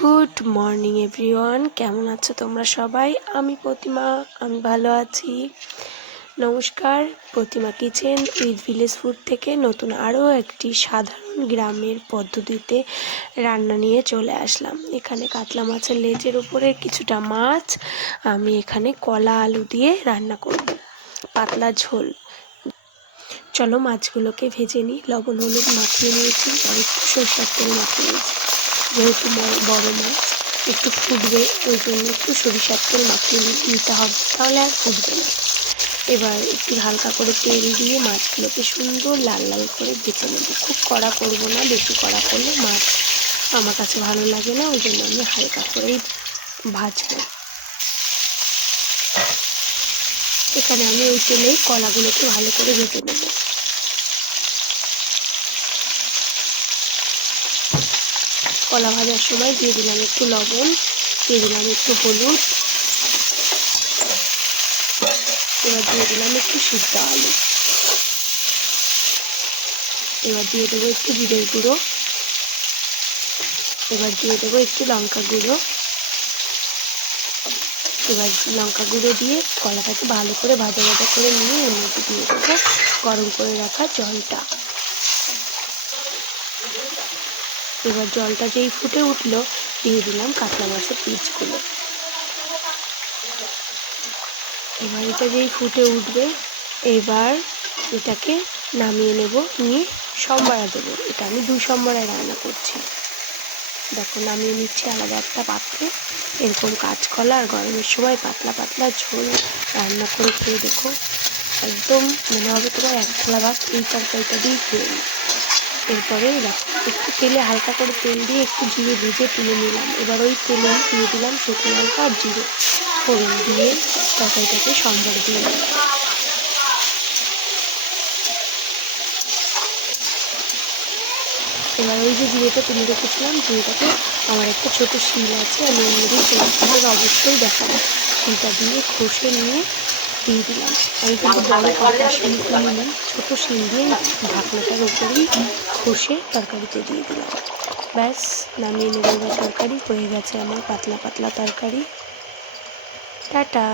Good morning everyone, কেমন আছো তোমরা সবাই? আমি প্রতিমা, আমি ভালো আছি। নমস্কার, প্রতিমা কিচেন উইথ ভিলেজ ফুড থেকে নতুন আরও একটি সাধারণ গ্রামের পদ্ধতিতে রান্না নিয়ে চলে আসলাম। এখানে কাতলা মাছের লেজের উপরে কিছুটা মাছ আমি এখানে কলা আলু দিয়ে রান্না করব, পাতলা ঝোল। চলো মাছগুলোকে ভেজে নিই। লবণ হলুদ মাখিয়ে নিয়েছি আর একটু সরষের তেল মাখিয়ে নিয়েছি। যেহেতু বড় মাছ একটু ফুটবে, ওই জন্য একটু সরিষার তেল মাখিয়ে নিতে হবে, তাহলে আর ফুটবে না। এবার একটু হালকা করে তেল দিয়ে মাছগুলোকে সুন্দর লাল লাল করে ভেজে নেব। খুব কড়া করব না, বেশি কড়া করলে মাছ আমার কাছে ভালো লাগে না, ওই জন্য আমি হালকা করেই ভাজব। এখানে আমি ওই তেলেই কলাগুলোকে ভালো করে ভেজে নেব। কলা ভাজার সময় দিয়ে দিলাম একটু লবণ, দিয়ে দিলাম একটু হলুদ, এবার দিয়ে দিলাম একটু সিদ্ধ আলু, এবার দিয়ে দেবো একটু জিরের গুঁড়ো, এবার দিয়ে দেবো একটু লঙ্কা গুঁড়ো। এবার লঙ্কা গুঁড়ো দিয়ে কলাটাকে ভালো করে ভাজা ভাজা করে নিয়ে এর মধ্যে দিয়ে দেবো গরম করে রাখা জলটা। এবার জলটা যেই ফুটে উঠলো দিয়ে দিলাম কাতলা মাছের পিসগুলো। এবার এটা যেই ফুটে উঠবে, এবার এটাকে নামিয়ে নেব, নিয়ে সম্বরা দেবো। এটা আমি 2 সম্বরায় রান্না করছি। দেখো নামিয়ে নিচ্ছি আলাদা একটা পাত্রে। এরকম কাঁচকলা আর গরমের সময় পাতলা পাতলা ঝোল রান্না করে খেয়ে দেখো, একদম মনে হবে তোমার এক থালা ভাত এই তরকারিটা দিয়ে খেয়ে নিই। এরপরে দেখো একটু তেলে হালকা করে তেল দিয়ে একটু জিরে ভেজে তুলে নিলাম। এবার ওই তেলে দিয়ে দিলাম শুকনো লঙ্কা আর জিরে ফোড়ন দিয়ে তরকারিটাকে সম্বর দিয়ে দিলাম। এবার ওই যে জিরেটা তুলে রেখেছিলাম, জিরেটাকে আমার একটা ছোটো শিল আছে, আমি অন্যদিন তোমাদের অবশ্যই দেখাবো, শিলটা দিয়ে ঘষে নিয়ে দিয়ে দিলাম। আমি কিন্তু বড় পাতা শিল কিনিনি, ছোটো শিল দিয়ে ঢাকনাটার ওপরেই ঘষে তরকারিতে দিয়ে দিলাম। ব্যাস নামিয়ে নেব। এবার তরকারি হয়ে গেছে আমার, পাতলা পাতলা তরকারি। টাটা।